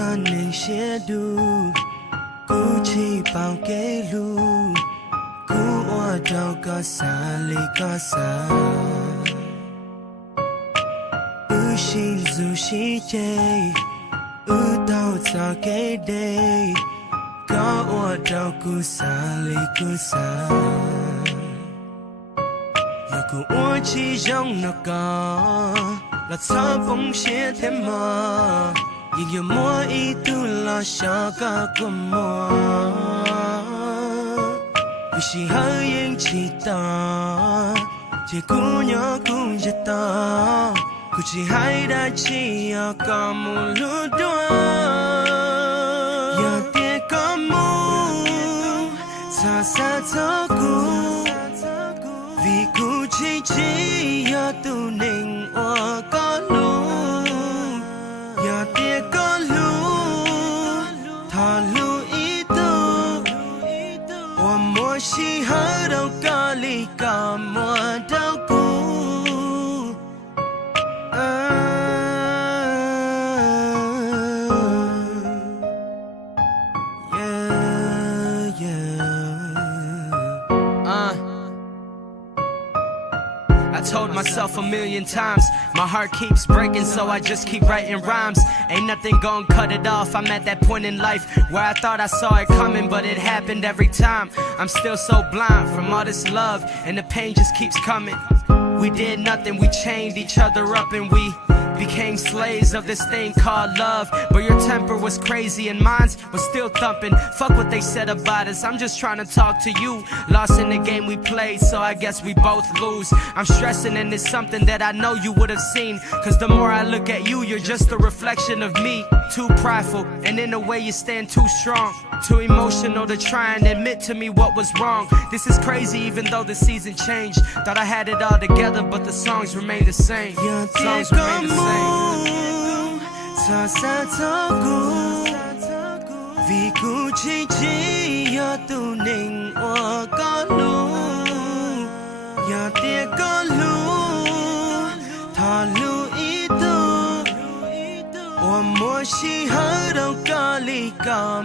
ya nên sẽ đủ cú chỉ bao cái lu cú oa đâu có xa lì có xa xin dù xí chơi tao cho cái đây có oa đâu cú xa lì cú xa giờ cú oa chỉ trong nó có là sao bóng sẽ thêm mơ nhìn giờ mua ý tu là sao cả của mua vì chỉ hơi yên chỉ ta chỉ cú nhớ cũng chỉ ta cú chỉ hai đã chỉ ở cả một lúc đó giờ tiếc có mu xa xa cho cú vì cú chỉ ở tu nên ở có lu giờ tiếc có lu thà lu ý tu và mua chỉ hơi đâu có lý cả mua đâu cú I told myself a million times, my heart keeps breaking, so I just keep writing rhymes. Ain't nothing gonna cut it off. I'm at that point in life where I thought I saw it coming, but it happened every time. I'm still so blind from all this love, and the pain just keeps coming. We did nothing, we chained each other up, and we became slaves of this thing called love. But your temper was crazy and mine was still thumping. Fuck what they said about us, I'm just trying to talk to you. Lost in the game we played, so I guess we both lose. I'm stressing and it's something that I know you would have seen, cause the more I look at you, you're just a reflection of me. Too prideful, and in a way you stand too strong. Too emotional to try and admit to me what was wrong. This is crazy even though the season changed. Thought I had it all together but the songs remain the same. Songs remain the same. Xa xa cho cú vì cú chỉ ở tu nên ở có lu giờ tiếc có lu thà lu ý tu và mua chỉ hơi đâu có lý cả